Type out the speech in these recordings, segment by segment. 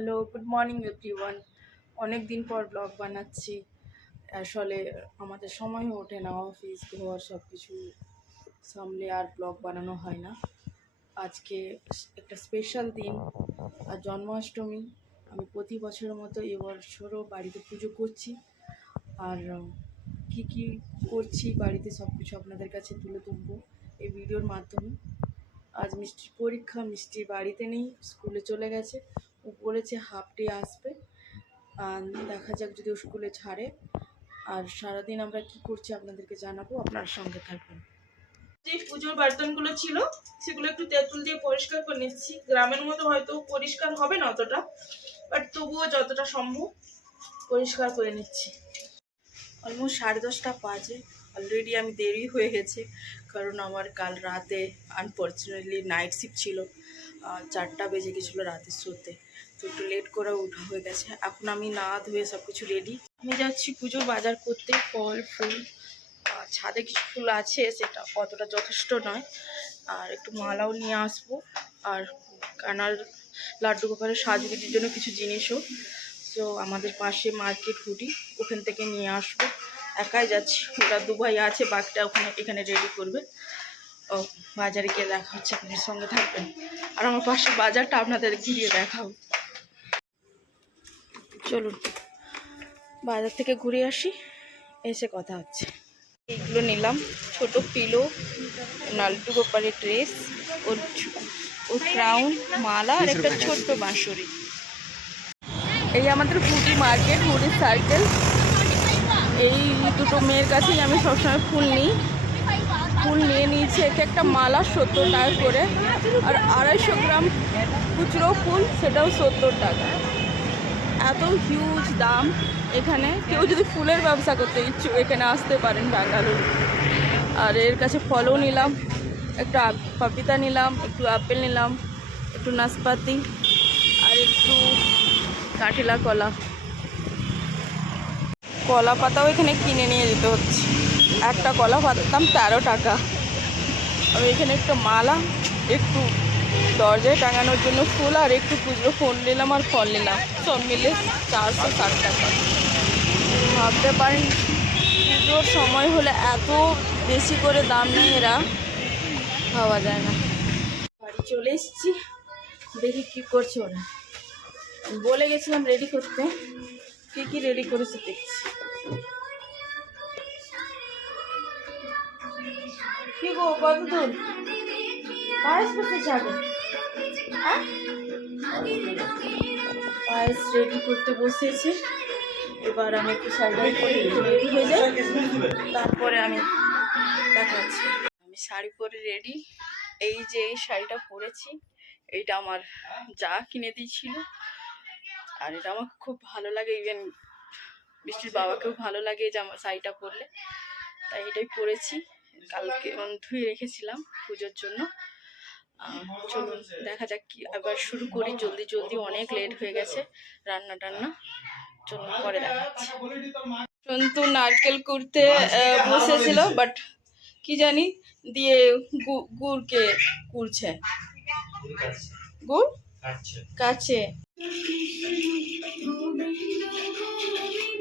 Hello, good morning everyone. অনেক দিন পর ব্লগ বানাচ্ছি। আসলে আমাদের সময় ওঠে না, অফিস ঘর সব কিছু সামলে আর ব্লগ বানানো হয় না। আজকে একটা স্পেশাল দিন, আর জন্মাষ্টমী। আমি প্রতি বছরের মতো এবছরও বাড়িতে পুজো করছি। আর কি কি করছি বাড়িতে সব কিছু আপনাদের কাছে তুলে ধরবো এই ভিডিওর মাধ্যমে। আজ মিষ্টির পরীক্ষা, মিষ্টি বাড়িতে নেই, স্কুলে চলে গেছে। ও বলেছে হাফ ডে আসবে। দেখা যাক যদি ও স্কুলে ছাড়ে। আর সারাদিন আমরা কি করছি আপনাদেরকে জানাবো, আপনার সঙ্গে থাকবেন। যে পুজোর বার্তনগুলো ছিল সেগুলো একটু তেঁতুল দিয়ে পরিষ্কার করে নিচ্ছি। গ্রামের মতো হয়তো পরিষ্কার হবে না অতটা, বাট তবুও যতটা সম্ভব পরিষ্কার করে নিচ্ছি। অলমোস্ট 10:30 বাজে। অলরেডি আমি দেরি হয়ে গেছে, কারণ আমার কাল রাতে আনফর্চুনেটলি নাইট শিফট ছিল। 4টা বেজে গেছিলো রাতে শুতে, তো একটু লেট করে উঠা হয়ে গেছে। এখন আমি না ধুয়ে সব কিছু রেডি। আমি যাচ্ছি পুজোর বাজার করতে। ফল ফুল, ছাদে কিছু ফুল আছে, সেটা অতটা যথেষ্ট নয়। আর একটু মালাও নিয়ে আসবো, আর কানার লাড্ডু গোপালের সাজগুজির জন্য কিছু জিনিসও। তো আমাদের পাশে মার্কেট হুডি, ওখান থেকে নিয়ে আসবো। একাই যাচ্ছি, ওরা দুভাই আছে, বাকিটা এখানে রেডি করবে। ও বাজারে গিয়ে দেখা হচ্ছে, আপনাদের সঙ্গে থাকবেন। আর আমার পাশে বাজারটা আপনাদের ঘুরিয়ে দেখাও। চলুন বাজার থেকে ঘুরে আসি, এসে কথা হচ্ছে। এইগুলো নিলাম, ছোট পিলো, লাড্ডু গোপালের ড্রেস, ওর ক্রাউন, মালা আর একটা ছোট্ট বাঁশুরি। এই আমাদের হুডি মার্কেট, হুডি সার্কেল। এই দুটো মেয়ের কাছেই আমি সবসময় ফুল নিই। ফুল নিয়ে নিয়েছি, এক একটা মালা 70 টাকা করে, আর 250 গ্রাম খুচরো ফুল, সেটাও 70 টাকা। এত হিউজ দাম এখানে। কেউ যদি ফুলের ব্যবসা করতে ইচ্ছুক এখানে আসতে পারেন ব্যাঙ্গালুরু। আর এর কাছে ফলও নিলাম, একটা পাপিতা নিলাম, একটু আপেল নিলাম, একটু নাশপাতি, আর একটু কাঠিলা কলা। কলা পাতাও এখানে কিনে নিয়ে যেতে হচ্ছে। একটা কলা পাতার দাম 13 টাকা। আমি এখানে একটা মালা, একটু দরজায় টাঙানোর জন্য ফুল, আর একটু খুচরো ফুল নিলাম, আর ফল নিলাম। সব মিলে 460 টাকা। ভাবতে পারেন পুজোর সময় হলে এত বেশি করে দাম নেয়, এরা পাওয়া যায় না। বাড়ি চলে এসেছি, দেখি কি করছে ওরা। বলে গেছিলাম রেডি করতে, কি কি রেডি করেছে দেখছি। কি গো, কত দূর? পায়েস করতে যাবে? পায়েস রেডি করতে বসেছে। এবার আমি একটু সাইডে করে রেডি হয়ে যাই, তারপরে আমি দেখাচ্ছি। আমি শাড়ি পরে রেডি। এই যে এই শাড়িটা পরেছি, এইটা আমার যা কিনে দিয়েছিল, আর এটা আমার খুব ভালো লাগে। ইভেন বৃষ্টির বাবাকেও ভালো লাগে যে আমার শাড়িটা পরলে, তাই এটাই পরেছি। কালকে ধুয়ে রেখেছিলাম পুজোর জন্য। চলুন দেখা যাক, কি আবার শুরু করি জলদি জলদি, অনেক লেট হয়ে গেছে রান্না টান্না। চলুন পরে দেখাচ্ছি। সন্তু নারকেল কুড়তে বসেছিল, বাট কি জানি দিয়ে গুড়কে কুড়ছে, গুড় কাছে।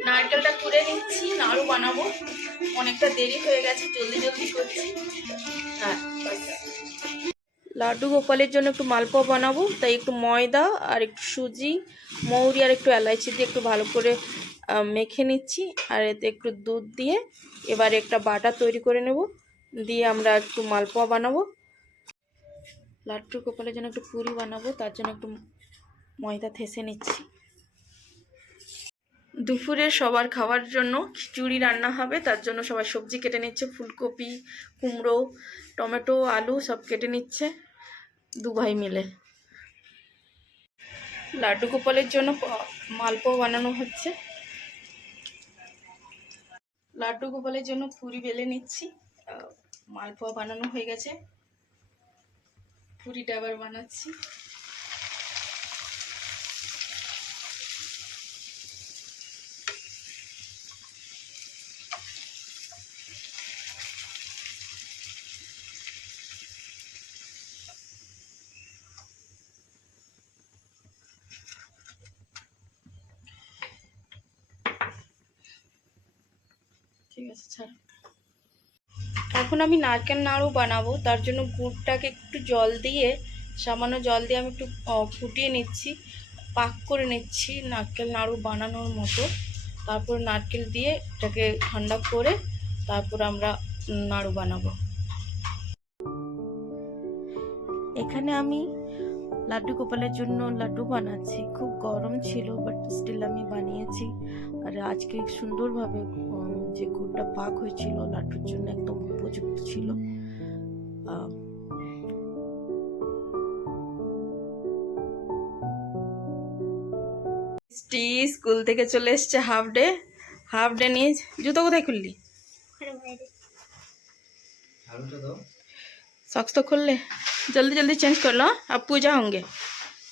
নারকেলটা কুড়ে নিচ্ছি, নাড়ু বানাবো। অনেকটা দেরি হয়ে গেছে, জলদি জলদি করছি। হ্যাঁ, লাড্ডু গোপালের জন্য একটু মালপোয়া বানাবো, তাই একটু ময়দা আর একটু সুজি, মৌরি আর একটু এলাইচি দিয়ে একটু ভালো করে মেখে নিচ্ছি। আর এতে একটু দুধ দিয়ে এবারে একটা বাটার তৈরি করে নেব, দিয়ে আমরা একটু মালপোয়া বানাবো। লাড্ডু গোপালের জন্য একটু পুরি বানাবো, তার জন্য একটু ময়দা থেসে নিচ্ছি। দুপুরে সবার খাওয়ার জন্য খিচুড়ি রান্না হবে, তার জন্য সবাই সবজি কেটে নিচ্ছে। ফুলকপি, কুমড়ো, টমেটো, আলু সব কেটে নিচ্ছে দু ভাই মিলে। লাড্ডু গোপালের জন্য মালপোয়া বানানো হচ্ছে। লাড্ডু গোপালের জন্য পুরি বেলে নিচ্ছি। মালপোয়া বানানো হয়ে গেছে, পুরিটা আবার বানাচ্ছি। ঠিক আছে ছাড়। এখন আমি নারকেল নাড়ু বানাবো, তার জন্য গুড়টাকে একটু জল দিয়ে, সামান্য জল দিয়ে আমি একটু ফুটিয়ে নিচ্ছি, পাক করে নিচ্ছি নারকেল নাড়ু বানানোর মতো। তারপর নারকেল দিয়ে এটাকে ঠান্ডা করে তারপর আমরা নাড়ু বানাবো। এখানে আমি লাড্ডু গোপালের জন্য লাড্ডু বানাচ্ছি। খুব গরম ছিল, বাট স্টিল আমি বানিয়েছি। আর আজকে সুন্দরভাবে যে গুড়টা পাক হয়েছিল লাড্ডুর জন্য একদম উপযুক্ত ছিল। স্কুল থেকে চলে এসছে হাফ ডে নিয়ে। জুতো কোথায় খুললি? सॉक्स तो खोल ले, जल्दी जल्दी चेंज कर लो, अब पूजा होंगे,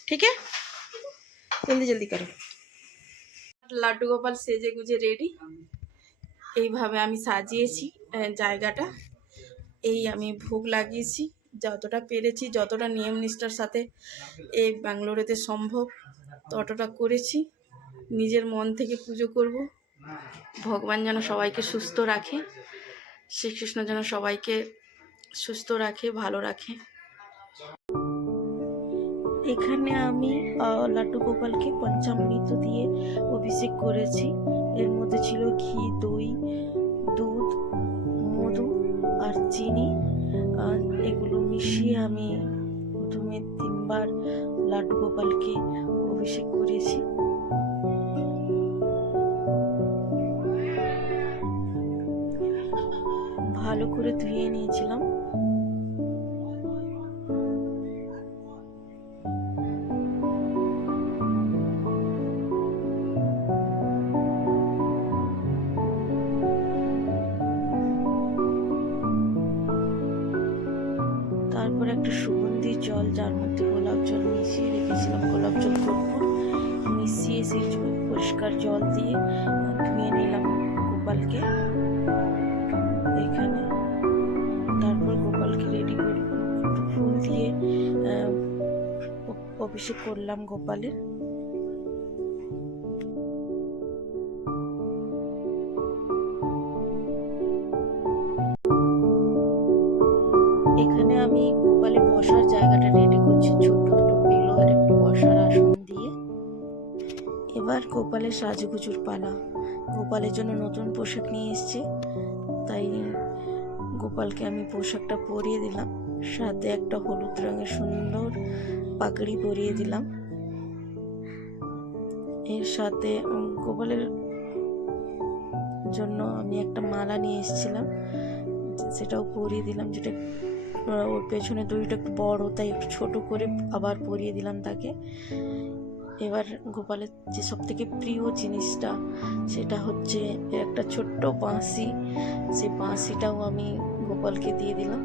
ठीक है? जल्दी जल्दी करो। লাড্ডু গোপাল সেজে গুজে রেডি। এইভাবে আমি সাজিয়েছি জায়গাটা। এই আমি ভোগ লাগিয়েছি যতটা পেরেছি, যতটা নিয়ম নিষ্ঠার সাথে এই ব্যাঙ্গালোরেতে সম্ভব ততটা করেছি। নিজের মন থেকে পুজো করব। ভগবান যেন সবাইকে সুস্থ রাখে, শ্রীকৃষ্ণ যেন সবাইকে সুস্থ রাখে, ভালো রাখে। এখানে আমি লাড্ডু গোপালকে পঞ্চামৃত দিয়ে অভিষেক করেছি। এর মধ্যে ছিল ঘি, দই, দুধ, মধু আর চিনি। এগুলো মিশিয়ে আমি প্রথমে 3 বার লাড্ডু গোপালকে অভিষেক করেছি। ভালো করে ধুয়ে নিয়েছিলাম। তারপর একটা সুগন্ধি জল, যার মধ্যে গোলাপ জল মিশিয়ে রেখেছিলাম, গোলাপ জল কর্পূর মিশিয়ে সেই পরিষ্কার জল দিয়ে ধুয়ে নিলাম গোপালকে এখানে। তারপর গোপালকে রেডি করে ফুল দিয়ে অভিষেক করলাম গোপালের। এখানে আমি গোপালের বসার জায়গাটা রেডি করছি, ছোট্ট দুটো পিলো আর একটু বসার আসন দিয়ে। এবার গোপালের সাজুগুজুর পালা। গোপালের জন্য নতুন পোশাক নিয়ে এসছে, তাই গোপালকে আমি পোশাকটা পরিয়ে দিলাম। সাথে একটা হলুদ রঙের সুন্দর পাগড়ি পরিয়ে দিলাম। এর সাথে গোপালের জন্য আমি একটা মালা নিয়ে এসেছিলাম, সেটাও পরিয়ে দিলাম। যেটা ওর পেছনে দড়িটা একটু বড়, তাই একটু ছোট করে আবার পরিয়ে দিলাম তাকে। এবার গোপালের যে সব থেকে প্রিয় জিনিসটা, সেটা হচ্ছে একটা ছোট্ট বাঁশি। সেই বাঁশিটাও আমি গোপালকে দিয়ে দিলাম।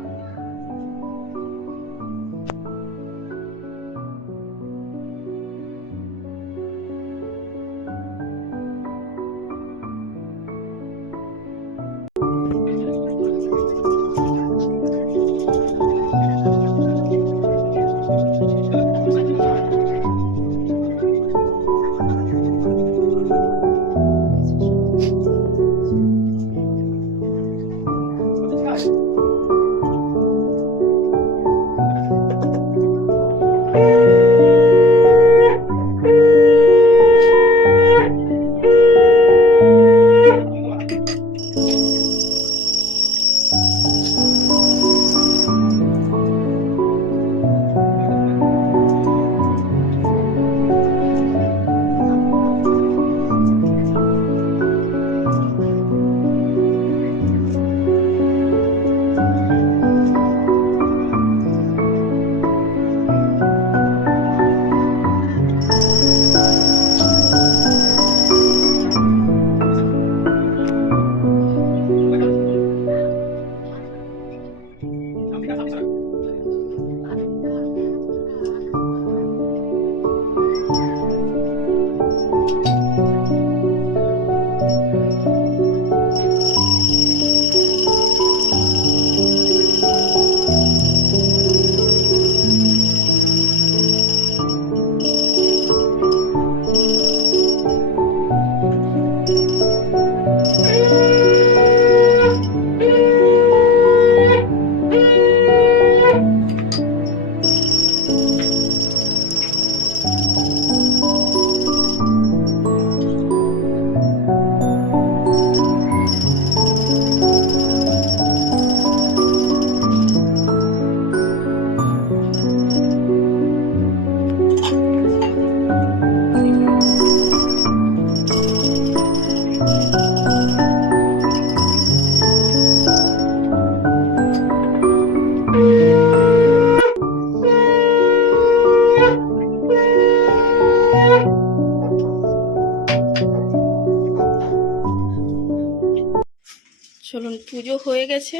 চলুন, পুজো হয়ে গেছে,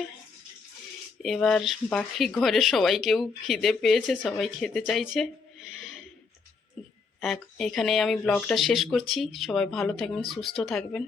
এবার বাকি ঘরে সবাইকেও খিদে পেয়েছে, সবাই খেতে চাইছে। এখানে আমি ব্লগটা শেষ করছি। সবাই ভালো থাকবেন, সুস্থ থাকবেন।